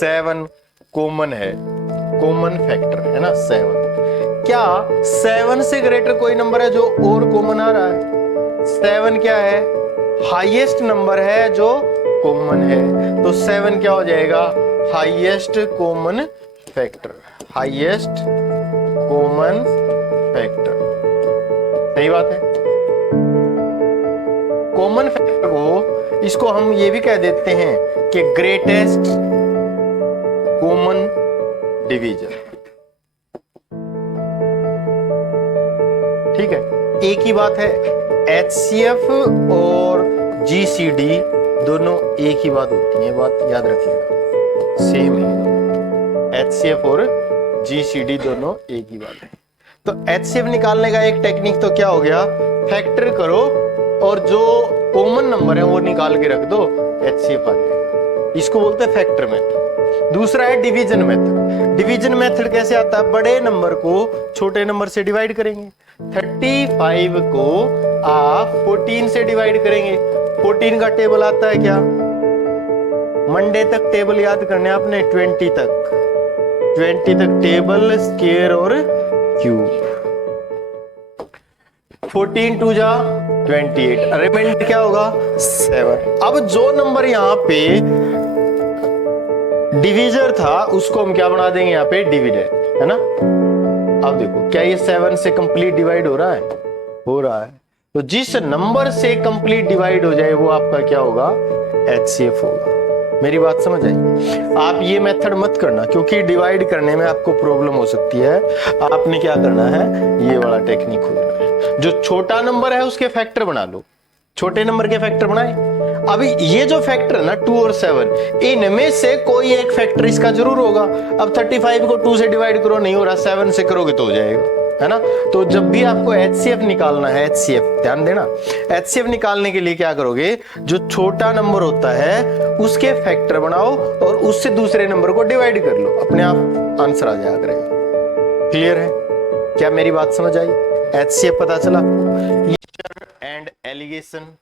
7 common है, common factor है ना 7। क्या 7 से ग्रेटर कोई नंबर है जो और कॉमन आ रहा है? 7 क्या है? हाईएस्ट नंबर है जो कॉमन है, तो 7 क्या हो जाएगा? Highest common factor, highest common factor. सही बात है। कॉमन फैक्टर को, इसको हम ये भी कह देते हैं कि ग्रेटेस्ट कॉमन डिवीजन। ठीक है, एक ही बात है, HCF और GCD दोनों एक ही बात होती है, बात याद रखिएगा, सेम है। HCF और GCD दोनों एक ही बात है। तो HCF निकालने का एक टेक्निक तो क्या हो गया, फैक्टर करो और जो कॉमन नंबर है वो निकाल के रख दो, HCF आ जाएगा। इसको बोलते हैं फैक्टर मेथड। दूसरा है डिवीजन मेथड। डिवीजन मेथड कैसे आता है? बड़े नंबर को छोटे नंबर से डिवाइड करेंगे। 35 को आप 14 से डिवाइड करेंगे। 14 का टेबल आता है क्या? मंडे तक टेबल याद करने आपने, 20 तक टेबल, स्क्वायर और क्यूब। 14 2 जा 28, रिमाइंडर क्या होगा? 7। अब जो नंबर यहां पे डिवीजर था उसको हम क्या बना देंगे यहाँ पे? डिविडेंड, है ना। अब देखो क्या ये 7 से कंप्लीट डिवाइड हो रहा है? हो रहा है। तो जिस नंबर से कंप्लीट डिवाइड हो जाए वो आपका क्या होगा? HCF होगा। मेरी बात समझ आई? आप ये मेथड मत करना क्योंकि डिवाइड करने में आपको प्रॉब्लम हो सकती है। आपने क्या करना है, ये वाला टेक्निक खोलना है। जो छोटा नंबर है उसके फैक्टर बना लो, छोटे नंबर के फैक्टर बनाए। अभी ये जो फैक्टर है ना 2 और 7, इनमें से कोई एक फैक्टर इसका जरूर होगा। अब 35 को 2 से डिवाइड करो, नहीं हो रहा, 7 से करोगे तो हो जाएगा, है ना। तो जब भी आपको HCF निकालना है, HCF ध्यान देना, HCF निकालने के लिए क्या करोगे? जो छोटा नंबर होता है उसके फैक्टर बनाओ और उससे दूसरे नंबर को डिवाइड कर लो, अपने आप आंसर आ जाया करेगा। क्लियर है? क्या मेरी बात समझ आई? HCF पता चला आपको? And allegation